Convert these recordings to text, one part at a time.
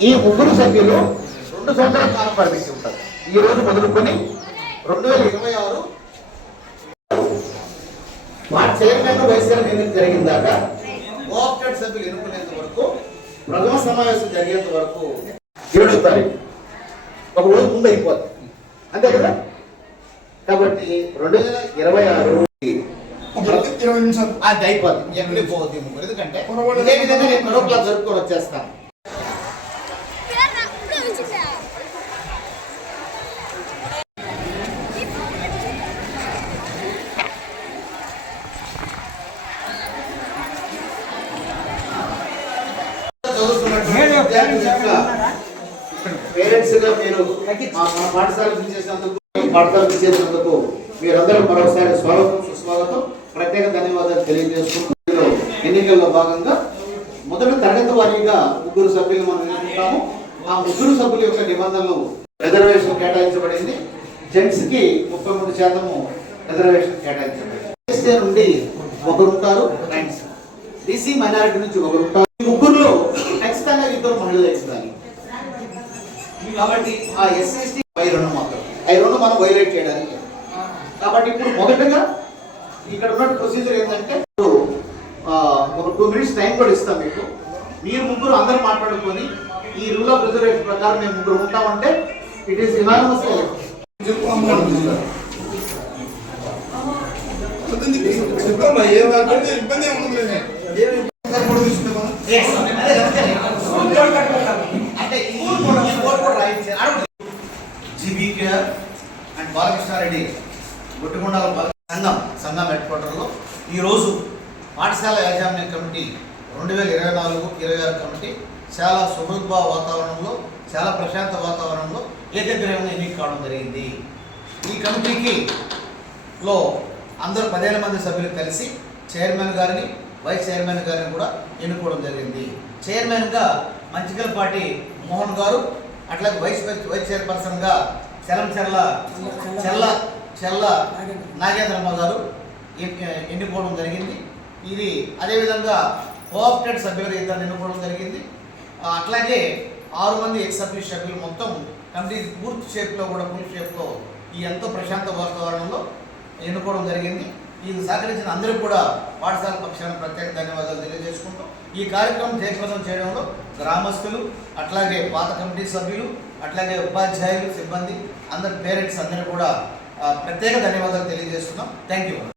ఈ ముగ్గురు సభ్యులు రెండు సంవత్సరాల కాలం పరిమితి ఉంటారు. ఈ రోజు మొదలుకొని రెండు వేల ఇరవై ఆరు మా చైర్మన్ వైస్ చైర్మన్ ఎన్నిక జరిగిన దాకా సభ్యులు ఎన్నుకునేంత వరకు ప్రథమ సమావేశం జరిగేంత వరకు ఏడో తారీఖు. ఒక రోజు ముందు అయిపోతుంది అంతే కదా? కాబట్టి రెండు వేల ఇరవై ఆరు ఇరవై నిమిషాలు అది అయిపోతుంది ఎక్కడికి పోవద్దు ఎందుకంటే ఇదే విధంగా నేను మరో క్లాస్ జరుపుకొని వచ్చేస్తాను. పేరెంట్స్గా మీరు మా మా పాఠశాలకు చేసినందుకు పాఠశాలకు చేసినందుకు మీరందరూ మరొకసారి స్వాగతం సుస్వాగతం. ప్రత్యేక ధన్యవాదాలు తెలియజేసుకుంటూ ఎన్నికల్లో భాగంగా మొదటి తరగతి వారీగా ముగ్గురు సభ్యులు మనం ఎన్నుకుంటాము. ఆ ముగ్గురు సభ్యుల యొక్క నిబంధనలు రిజర్వేషన్ కేటాయించబడింది. జెంట్స్కి ముప్పై మూడు శాతము రిజర్వేషన్ కేటాయించబడింది. ఎస్టీ నుండి ఒకరు ఉంటారు బీసీ మైనారిటీ నుంచి ఒకరు ఉంటారు. ఈ ముగ్గురులో ఖచ్చితంగా ఇద్దరు మహిళలు ఇస్తారు కాబట్టి ఆ ఎస్ఎస్టీ పై రెండు మాత్రం ఐ రెండు మనం వైలేట్ చేయడానికి. కాబట్టి ఇప్పుడు మొదటగా ఇక్కడ ఉన్న ప్రొసీజర్ ఏంటంటే ఒక టూ మినిట్స్ టైం కూడా ఇస్తాం మీకు. మీరు ముగ్గురు అందరూ మాట్లాడుకొని ఈ రూల్ ఆఫ్ రిజర్వేషన్ ప్రకారం మేము ముగ్గురు ఉంటామంటే ఇట్ ఈస్ యునానిమస్ జీబీ కేర్ ఇబ్బంది అంటే కూడా అండ్ బాలకృష్ణారెడ్డి గుట్టుకొండాల బాల సంఘం ఈరోజు పాఠశాల యాజమాన్య కమిటీ రెండు వేల ఇరవై నాలుగు ఇరవై ఆరు కమిటీ చాలా సుహృద్భావ వాతావరణంలో చాలా ప్రశాంత వాతావరణంలో ఏకగ్రీవంగా ఎన్నిక కావడం జరిగింది. ఈ కమిటీకి లో అందరూ పదిహేను మంది సభ్యులు కలిసి చైర్మన్ గారిని వైస్ చైర్మన్ గారిని కూడా ఎన్నుకోవడం జరిగింది. చైర్మన్గా మంచికలపాటి మోహన్ గారు అట్లాగే వైస్ వైస్ చైర్పర్సన్గా చెలం చెల్ల చెల్ల చెల్ల నాగేంద్రమ్మ గారు ఎన్నుకోవడం జరిగింది. ఇది అదేవిధంగా కోఆప్టెడ్ సభ్యులు ఇద్దరు ఎన్నుకోవడం జరిగింది. అట్లాగే ఆరు మంది ఎక్స్ సభ్యులు మొత్తం కమిటీ పూర్తి షేప్లో కూడా పూర్తి షేప్లో ఈ ఎంతో ప్రశాంత వాతావరణంలో ఎన్నుకోవడం జరిగింది. ఇది సహకరించిన అందరికీ కూడా పాఠశాల పక్షాన ప్రత్యేక ధన్యవాదాలు తెలియజేసుకుంటాం ఈ కార్యక్రమం జయప్రదం చేయడంలో గ్రామస్తులు అట్లాగే పాత కమిటీ సభ్యులు అట్లాగే ఉపాధ్యాయులు సిబ్బంది అందరి పేరెంట్స్ అందరూ కూడా ప్రత్యేక ధన్యవాదాలు తెలియజేస్తున్నాం. థ్యాంక్ యూ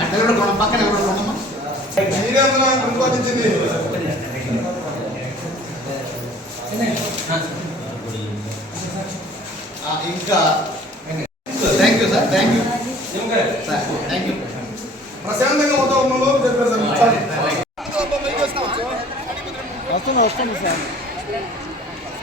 అట్లా కూడా కొనం, పక్కన కూడా కొనమ్మా. ఇంకా thank you sir thank you sir thank you ప్రశాంతంగా వాతావరణంలో వస్తుంది వస్తుంది సార్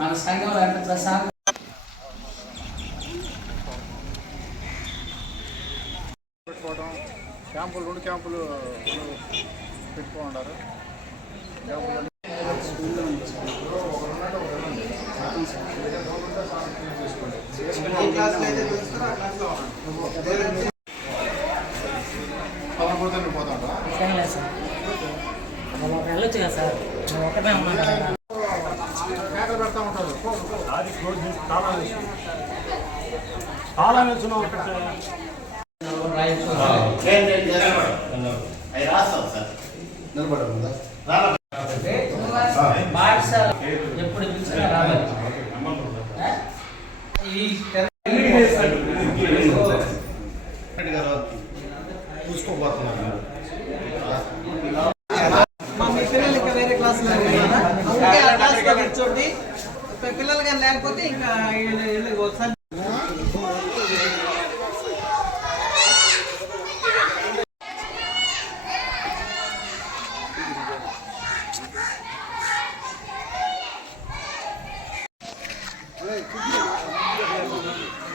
మన సంఘంలో ఎంత ప్రశాంత పెట్టుకోవడం క్యాంపులు రెండు క్యాంపులు వాళ్ళు ఒక వెళ్ళొచ్చు కదా సార్. ఒకటే పెడతా ఉంటారు తాళం ఎప్పుడు పిలిచినా రావాలి ఆ? ఈ చూసుకోబోతున్నారు మా మీ పిల్లలు ఇంకా వేరే క్లాసులో ఉన్నారా? పిల్లలు కానీ లేకపోతే ఇంకా ఒకసారి Hey,